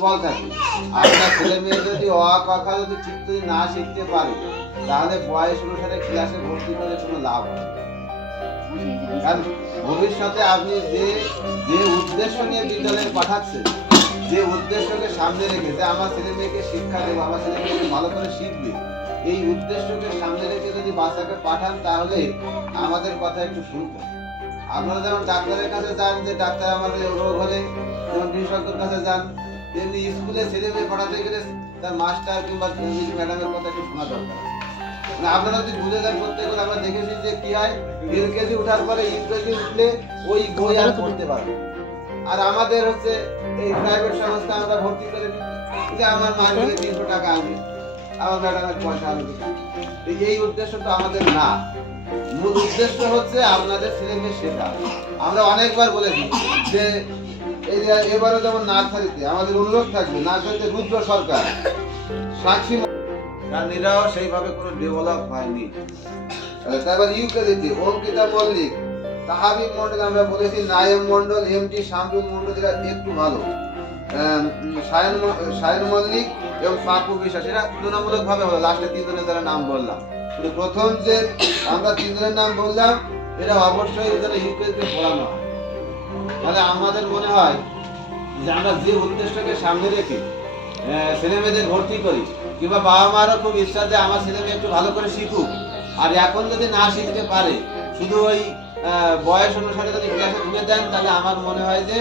দুর্বল থাকে। আপনার ছেলে মেয়ে যদি অ আ ক খ যদি ঠিক করে না শিখতে পারে, তাহলে বয়স অনুসারে ক্লাসে ভর্তি করে কোনো লাভ হবে না। কারণ ভবিষ্যতে আপনি যে যে উদ্দেশ্য নিয়ে বিদ্যালয়ে পাঠাচ্ছেন, যে উদ্দেশ্যকে সামনে রেখে যে আমার ছেলে মেয়েকে শিক্ষা দেবো, আমার ছেলে মেয়েকে ভালো করে শিখবে, এই উদ্দেশ্যকে সামনে রেখে যদি বাচ্চাকে পাঠান, তাহলে আমাদের কথা একটু শুনতে হবে। আপনারা যেমন ডাক্তারের কাছে যান, যে ডাক্তার আমার রোগ হলে যেমন বিশেষজ্ঞের কাছে যান, তেমনি স্কুলে ছেলে মেয়ে পড়াতে গেলে তার মাস্টার কিংবা ম্যাডামের কথা একটু শোনা দরকার। না আপনারা যদি বুঝে যান করতে গেলে, আমরা দেখেছি যে কি হয়, এলকেজি উঠার পরে ইউকেজি উঠলে ওই বই আর পড়তে পারবে। আর আমাদের হচ্ছে এই প্রাইভেট সংস্থা আমরা ভর্তি করে দিই যে আমার মাসে 300 টাকা আসবে, আমার ম্যাডামের পয়সা আসবে। এই উদ্দেশ্য তো আমাদের না। মূল উদ্দেশ্য হচ্ছে আপনাদের ছেলে মেয়ে শেখা। আমরা অনেকবার বলেছি যে এই যে এবারে যেমন নার্সারিতে আমাদের অনুরোধ থাকবে, নার্সারিতে রুদ্র সরকার, সাক্ষী, কারণ এরাও সেইভাবে কোনো ডেভেলপ হয়নি। তারপর ইউকেজিতে অঙ্কিতা মল্লিক, তাহাবিব মন্ডল আমরা বলেছি, নায়েম মন্ডল, এমটি শামসুল মন্ডল এরা একটু ভালো, সায়ন মল্লিক এবং ফাকু বিশ্বাস এরা তুলনামূলক ভাবে ভালো। লাস্টে তিনজনের যারা নাম বললাম, কিন্তু প্রথম যে আমরা তিনজনের নাম বললাম, এরা অবশ্যই এদের ইউকেজিতে পড়ানো হয়। তাহলে আমাদের মনে হয় যে আমরা যে উদ্দেশ্যকে সামনে রেখে ছেলে মেয়েদের ভর্তি করি, কিংবা বাবা মারও খুব ইচ্ছা যে আমার ছেলে মেয়ে একটু ভালো করে শিখুক, আর এখন যদি না শিখতে পারে, শুধু ওই বয়স অনুসারে যদি ক্লাসে ঢুকে দেন, তাহলে আমার মনে হয় যে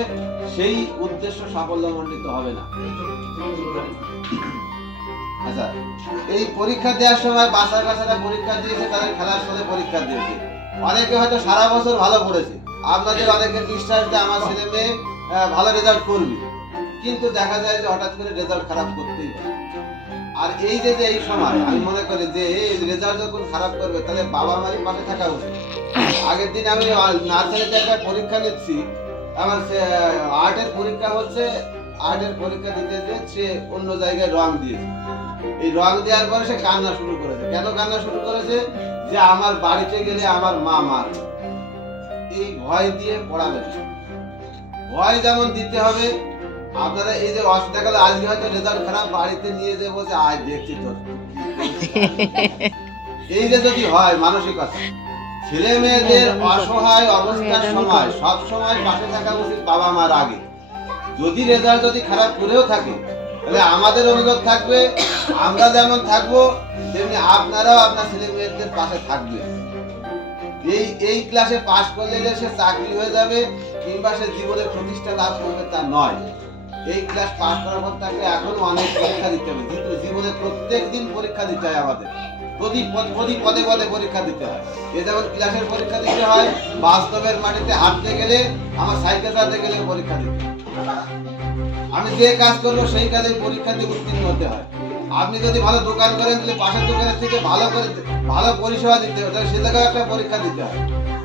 সেই উদ্দেশ্য সাফল্যমণ্ডিত হবে না। আচ্ছা, এই পরীক্ষা দেওয়ার সময় বাচ্চা কাচ্চারা পরীক্ষা দিয়েছে, তাদের খেলার ছলে পরীক্ষা দিয়েছে, অনেকে হয়তো সারা বছর ভালো পড়েছে, আপনাদের অনেকের বিশ্বাস যে আমার ছেলে মেয়ে ভালো রেজাল্ট করবে, কিন্তু দেখা যায় যে হঠাৎ করে রেজাল্ট খারাপ করতেই পারে। আর এই যে এই সময় আমি মনে করি যে এই রেজাল্ট যখন খারাপ করবে, তাহলে বাবা মায়ের পাশে থাকা উচিত। আগের দিন আমি নার্সারিতে একটা পরীক্ষা নিচ্ছি, আমার আর্টের পরীক্ষা হচ্ছে, আর্টের পরীক্ষা দিতে যে সে অন্য জায়গায় রং দিয়েছে। এই রং দেওয়ার পরে সে কান্না শুরু করেছে। কেন কান্না শুরু করেছে? যে আমার বাড়িতে গেলে আমার মা মারবে। এই ভয় দিয়ে পড়াবে না। ভয় যেমন দিতে হবে, আপনারা এই যে অসুবিধা গেল, আজকে হয়তো রেজাল্ট খারাপ, বাড়িতে নিয়ে যে বলছে আজ দেখছি তো, এই যে যদি হয় মানসিকতা, ছেলে মেয়েদের অসহায় অবস্থার সময় সব সময় পাশে থাকা উচিত বাবা মার আগে। যদি রেজাল্ট যদি খারাপ করেও থাকে, তাহলে আমাদের অনুরোধ থাকবে, আমরা যেমন থাকবো তেমনি আপনারাও আপনার ছেলে মেয়েদের পাশে থাকবে। এই ক্লাসে পাস করলে যে সে চাকরি হয়ে যাবে কিংবা সে জীবনে প্রতিষ্ঠা লাভ করবে তা নয়। এই ক্লাস পাস করার পর তাকে এখনো অনেক পরীক্ষা দিতে হবে। জীবনে প্রত্যেক দিন পরীক্ষা দিতে হয় আমাদের, প্রতি পদে পদে পরীক্ষা দিতে হয়। এ যেমন ক্লাসের পরীক্ষা দিতে হয়, বাস্তবের মাটিতে হাঁটতে গেলে, আমার সাইকেল চালাতে গেলে পরীক্ষা দিতে হয়। আমি যে কাজ করবো সেই কাজে পরীক্ষা দিয়ে উত্তীর্ণ হতে হয়। আপনি যদি ভালো দোকান করেন, তাহলে পাশের দোকানের থেকে ভালো পরিষেবা দিতে হবে, তাহলে সে জায়গায় একটা পরীক্ষা দিতে হয়।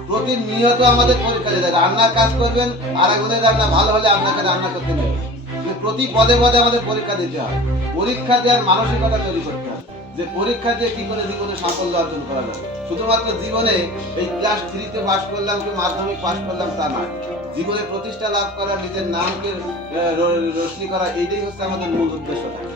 প্রতিনিয়ত আমাদের পরীক্ষা দিতে হয়। রান্নার কাজ করবেন, আর একজনের রান্না ভালো হলে আপনাকে রান্না করতে দেবে। প্রতি পদে পদে আমাদের পরীক্ষা দিতে হয়। পরীক্ষা দেওয়ার মানসিকতা তৈরি করতে হয় যে পরীক্ষা দিয়ে কি করে জীবনে সাফল্য অর্জন করা যায়। শুধুমাত্র জীবনে এই ক্লাস 3-তে পাস করলাম কি মাধ্যমিক পাস করলাম তা নয়। জীবনে প্রতিষ্ঠা লাভ করা, নিজের নামকে রোশনি করা, এইটাই হচ্ছে আমাদের মূল উদ্দেশ্য থাকে।